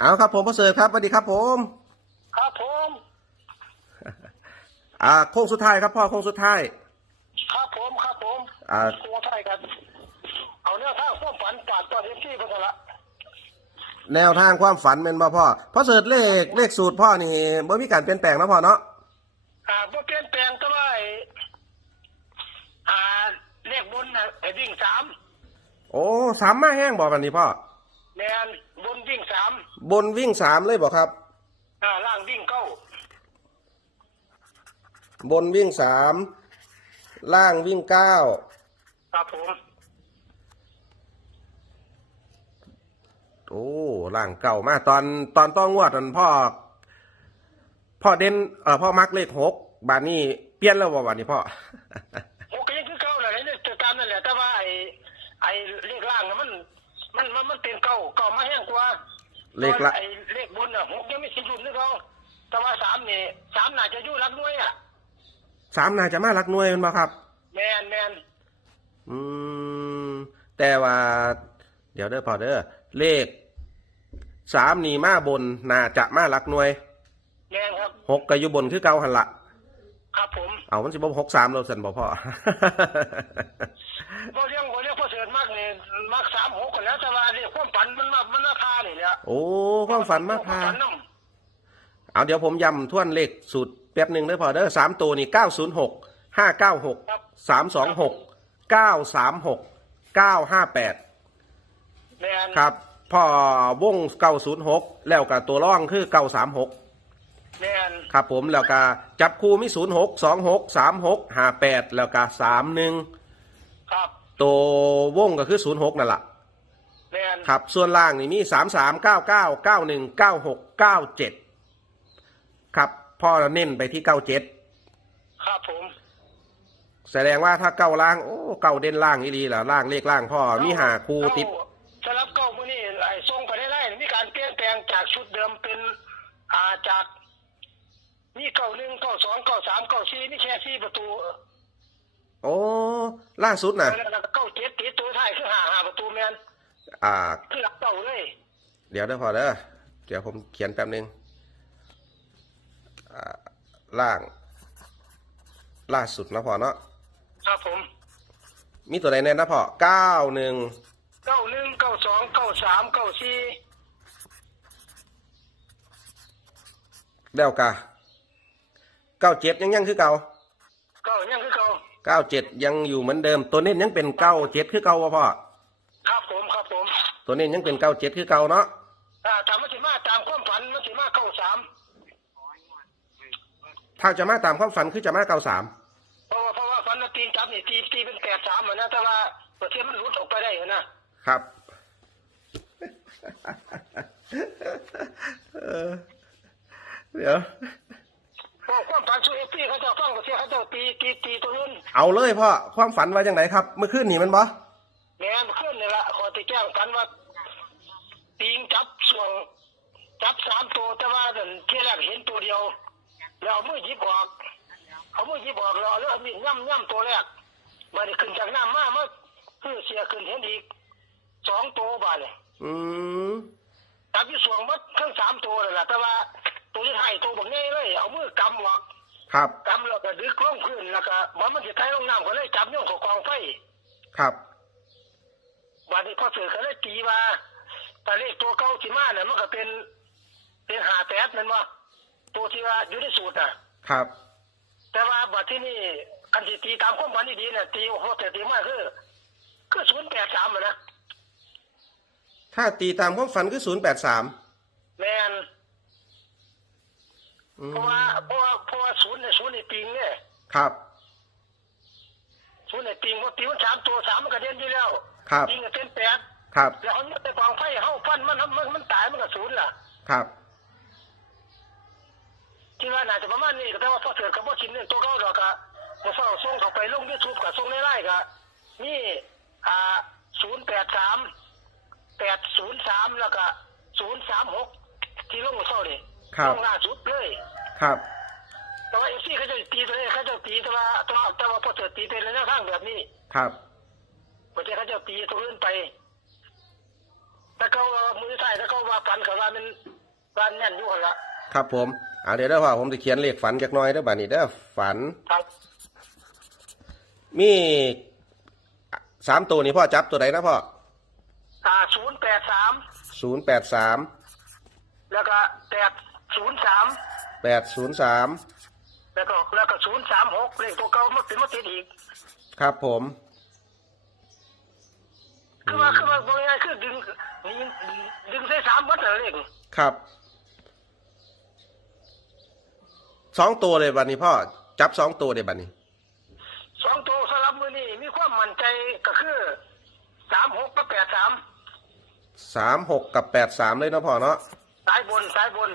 เอาครับผมพ่อเสิร์ฟครับสวัสดีครับผม ครับผมอ่าโค้งสุดท้ายครับพ่อโค้งสุดท้ายครับผมครับผมอ่าตัวไทยกันเอาเนื้อท่าความฝันปาดตอนเอฟซีไปกันละแนวทางความฝันเป็นบ่พ่อพ่อเสิร์ฟเลขเลขสูตรพ่อนี่บ่มีการเปลี่ยนแปลงนะพ่อเนาะอ่าบ่เปลี่ยนแปลงก็ได้อ่าเลขบนน่ะไอ้วิ่งสามโอ้สามมาแห้งบอกกันนี่พ่อแมนบนวิ่งสาม บนวิ่งสามเลยบอกครับ อ่าล่างวิ่งเก้าบนวิ่งสามล่างวิ่งเก้าครับผมโอ้ล่างเก่ามากตอนตอนต้องงวดตอนพ่อพ่อเด่นเอ่อพ่อมักเลขหกบานนี้เปลี่ยนแล้วบ่บานนี้พ่อโอ้ก็ยังคือเก้าแหละเนี่ยจะตามนั่นแหละแต่ว่าไอ้ไอ้เลขล่างน่ะมัน มันมันมันเป็นเก้าเก้ามาแห้งกว่า เลขละ ไอ้เลขบนน่ะหกยังไม่สิหยุดนึกเอาแต่ว่าสามนี่สามน่าจะอยู่รักด้วยอะ สามน่าจะมาหลักหน่วยแมันบ่ครับ แมนแมนอืม แต่ว่า เดี๋ยวเด้อพอเด้อเลขสามนี่มาบนน่าจะมาหลักหน่วยแมนครับ หกก็อยู่บนคือเก่าหันละ ครับผม เอามันสิบ่หกสามเราสันบ่พ่อ พอเลี้ยงพอเลี้ยงพอเสริฐมากนี่มากสามหกกันแล้วแต่ว่าเรียกความฝันมันมามันน่าพานี่เนี่ยโอ้ความฝันมาพาควฝันน้เอาเดี๋ยวผมย้ำทวนเลขสูตรแป๊บหนึ่งเด้อพอเด้อสามตัวนี่เก้าศูนย์หกห้าเก้าหกสามสองหกเก้าสามหกเก้าห้าแปดำแมนครับพ่อวงเก้าศูนย์หกแล้วกับตัวร่องคือเก้าสามหกแมนครับผมแล้วก็จับคู่มีศูนย์หกสองหกสามหกห้าแปดแล้วก็สามหนึ่งครับ ตัววงก็คือศูนย์หกนั่นแหละแมนครับ ส่วนล่างนี่มีสามสามเก้าเก้าเก้าหนึ่งเก้าหกเก้าเจ็ดครับพ่อเน้นไปที่เก้าเจ็ดครับผม แสดงว่าถ้าเก้าล่าง โอ้เก้าเด่นล่างอีรีล่ะล่างเลขล่างพ่อมีหาคู่ติดเก้าสลับเก้ามื่อนี้ไอ้ทรงไปได้ได้มีการเปลี่ยนแปลงจากชุดเดิมเป็นอ่าจากมีเก้าหนึ่งเก้าสองเก้าสามเก้าสี่นี่แค่สี่ประตู โอ้ล่าสุดนะแล้วก็เก้าเจ็ดติดตัวท้ายคือห้าห้าประตูแมนอ่าคือหลักเก้าเลย เดี๋ยวเด้อพอเด้อเดี๋ยวผมเขียนแป๊บนึงอ่าล่าง ล่าสุดนะพอเนาะครับผม มีตัวไหนแน่นะพอเก้าหนึ่งเก้าหนึ่งเก้าสองเก้าสามเก้าสี่เดวกาเก้าเจ็ดยังยังคือเก่าเก้ายังคือ เก้าเก้าเจ็ดยังอยู่เหมือนเดิม ตัวเน้นยังเป็นเก้าเจ็ดคือเก่าวะพ่อครับผมครับผมตัวเน้นยังเป็นเก้าเจ็ดคือเก่าเนาะอ่าตามมัสิมาตามความฝันมัสิมาเก้าสามถ้าจะมาตามความฝันคือจะมาเก้าสามเพราะว่าเพราะว่าฝันน่ะตีนจับนี่ตีตีเป็นแปดสามเหมือนนะแต่ว่าประเทศมันหลุดออกไปได้เหรอนะครับเออเดี๋ยว เพราะความฝันสุเอฟพีเขาเจะฟังประเทศเขาเจะตีตีตีตัวนู้นเอาเลยพ่อความฝันว่าจังไหนครับ เมื่อคืนนี่มันบ่แม่นขึ้นนี่ละขอตีแจ้งกันว่าตีนจับส่วงจับสามตัวแต่ว่าเดินที่แรกเห็นตัวเดียว แล้วเอามือหยิบออกเอามือหยิบออกแล้วเอาแล้วเอามีดย่ำย่ำตัวแรกมาได้ขึ้นจากน้ำมามาเพื่อเสียขึ้นเห็นอีกสองตัวบาดเลยอืมจับอยู่สวงมัดทั้งสามตัวเลยล่ะแต่ว่า ตัวที่ไทยตัวแบบนี้เลย เอามือกำออกครับกำแล้วก็ดึกลงพื้นแล้วก็มันมันจะไทยลงน้ำก็เลยจับโย่งของกองไฟครับวันนี้พอเสือก็เลยตีว่าแต่เลขตัวเก้าที่มาเนี่ยมันก็เป็น เป็นหาแปดนั่นว่าตัวที่ว่าอยู่ในสูตรน่ะครับ แต่ว่าบัดที่นี่คันที่ตีตามความฝันดีๆเนี่ยตีโอ้โหแต่ตีมากคือคือศูนย์แปดสามนะถ้าตีตามความฝันคือศูนย์แปดสามแมน เพราะว่าเพราะว่าเพราะว่าศูนย์เนี่ยศูนย์ในปิงเนี่ยครับ ศูนย์ในปิงเพราะปิงมันสามตัวสามมันกระเด็นอยู่แล้วครับ ปิงก็เป็นแปดครับ แล้วเอาเนี่ยไปกองไฟเข้าฟันมันมันมันตายมันก็ศูนย์ล่ะครับ คิดว่าน่าจะประมาณนี้ก็แต่ว่าพอเสือกับพ่อชินเนี่ยตัวเขาดอกก็มาเศร้าส่งเข้าไปลงยูทูบกับส่งในไลน์ก็นี่อ่าศูนย์แปดสามแปดศูนย์สามแล้วก็ศูนย์สามหกที่ลงมาเศร้านี่ ครับลงล่าสุดเลยครับ แต่ว่าเอฟซีเขาจะตีตัวนี้เขาจะตีแต่ว่าแต่ว่าแต่ว่าพอเสือตีเป็นในแนวทางแบบนี้ครับประเทศเขาจะตีตัวอื่นไปแต่เขาว่ามือใส่แต่เขาว่าปันเขาว่ามันว่าแน่นอยู่หั่นละครับผมเอาเดี๋ยวเด้อพ่อผมจะเขียนเลขฝันจักหน่อยเด้อบัดนี้เด้อฝัน ครับมีสามตัวนี้พ่อจับตัวไหนนะพ่ออ่าศูนย์แปดสามศูนย์แปดสามแล้วก็แปด ศูนย์สามแปดศูนย์สามแล้วก็แล้วก็ศูนย์สามหกเลขตัวเก่ามันเป็นมาติดอีกครับผม คือว่าคือว่าบางอย่างคือดึงนี่ดึงใส่สามวัดเลยเลขครับสองตัวเลยบัดนี้พ่อจับสองตัวเลยบัดนี้สองตัวสลับมือนี่มีความมั่นใจก็คือสามหกกับแปดสามสามหกกับแปดสามเลยเนาะพ่อเนาะสายบนสายบน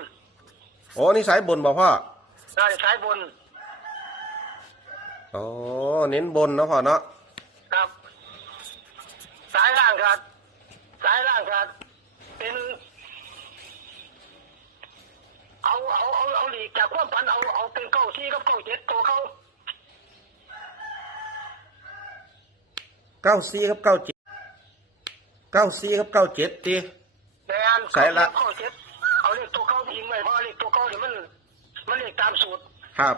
โอ้นี่สายบนบอกพ่อได้สายบนโอ้เน้นบนเนาะพ่อเนาะครับสายล่างครับสายล่างครับเป็น เอาเอาเอาเอาหลีกจากความพันเอาเอาเป็นเก้าที่กับเก้าเจ็ดตัวเขาเก้าสี่กับเก้าเจ็ดเก้าสี่กับเก้าเจ็ดตีแดนสายละ เก้าเจ็ดเอาเลขตัวเขายิงไว้เพราะเลขตัวเขาเนี่ยมัน มันเลขตามสูตร ครับ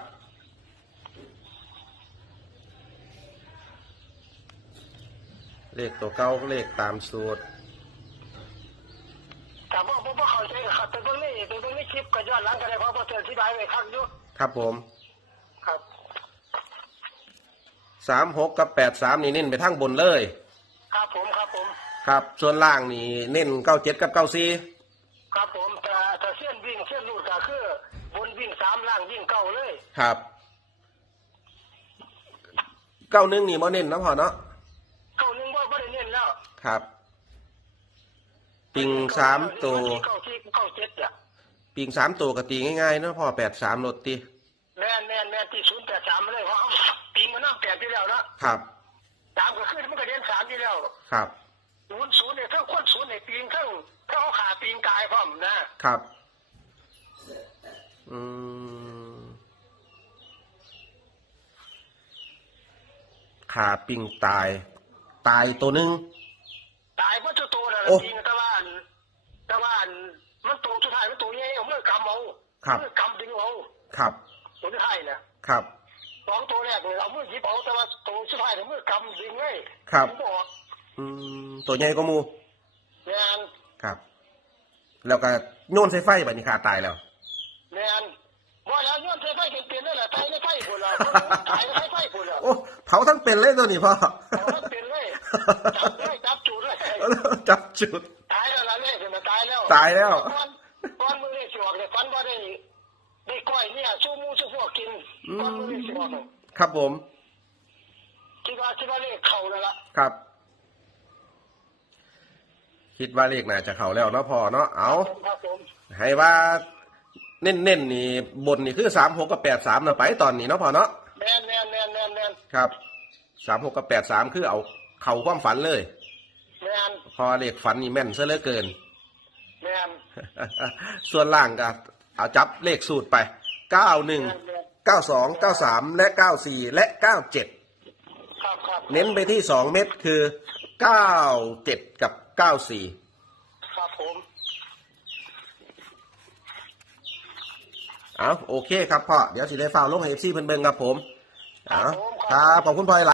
เลขตัวเก้าเลขตามสูตรแต่ว่าผมว่าเข้าใจครับแต่ตรงนี้ตรงนี้คลิปก็ย้อนหลังกันได้เพราะว่าเธออธิบายไว้ข้างอยู่ครับผมครับ สามหกกับแปดสามนี่เน้นไปทั้งบนเลย ครับผมครับผม ครับ ส่วนล่างนี่เน้นเก้าเจ็ดกับเก้าสี่ ครับผมแต่แต่เส้นวิ่งเส้นรูดก็คือบนวิ่งสามล่างวิ่งเก้าเลยครับเก้าหนึ่งนี่มอเน้นเนาะพ่อเนาะเก้าหนึ่งว่าไม่ได้เน้นแล้วครับ ปิงสามตัวเก้าที่เก้าเจ็ดอะปิงสามตัวกตีง่ายๆเนาะพ่อแปดสามลดตีแม่นแม่นแม่นที่ศูนย์แปดสามมาเลยเพราะเอาปีมันน้ำแปดที่แล้วนะครับสามก็ขึ้นมันก็เด่นสามที่แล้วครับศูนย์ศูนย์เนี่ยทั้งคนศูนย์เนี่ยปีนทั้งทั้ง เขาขาปีนกายพร้อมนะครับ อืมขาปิงตาย ตายตัวหนึ่งตายเพราะเจ้าตัวน่ะโอ้ปีนตะวันตะวันมันตัวสุดท้ายมันตัวใหญ่เอามือกำเอาครับมือกำดึงเอาครับ ตัวสุดท้ายเนี่ยครับสองตัวแรกเนี่ยเอามือหยิบเอาแต่ว่าตัวสุดท้ายเนี่ยมือกำดึงไว้ครับดึงบ่ออกอืมตัวใหญ่ก็มูแม่นครับ แล้วก็โยนใส่ไฟแบบนี้ขาตายแล้วแม่นว่าแล้วย้อนเทไฟเป็นเปลี่ยนนั่นแหละตายในไฟพุ่นละตายในไฟพุ่นละโอ้เผาทั้งเป็นเลยตัวนี้พ่อเอามันเป็นเลยจับเลยจับจูดเลยจับจุดตายแล้วล่ะเนี่ยเห็นไหมตายแล้วตายแล้วตอนตอนมือได้สวกเนี่ยฟันว่าได้ได้ก้อยเนี่ยสู้หมูสู้พวกกินตอนมือได้สวกเนี่ยครับผมคิดว่าคิดว่าเลขเข่าแล้วล่ะครับ คิดว่าเลขน่าจะเข้าแล้วเนาะพ่อเนาะเอาครับผมให้ว่าเน้นๆนี่บนนี่คือสามหกกับแปดสามนะไปตอนนี้เนาะพ่อเนาะแม่นแม่นแม่นแม่นแม่นครับสามหกกับแปดสามคือเอาเข่าความฝันเลย แม่นพอเลขฝันนี่แม่นซะเหลือเกิน แม่นส่วนล่างก็เอาจับเลขสูตรไปเก้าหนึ่ง แม่นแม่นเก้าสองเก้าสามและเก้าสี่และเก้าเจ็ดครับครับเน้นไปที่สองเม็ดคือ เก้าเจ็ดกับเก้าสี่ครับผมเอาโอเคครับพ่อ เดี๋ยวสิได้ฟาวลงให้เอฟซีเพิ่นเบิ่งครับผมเอาครับ ขอบคุณพ่อหลาย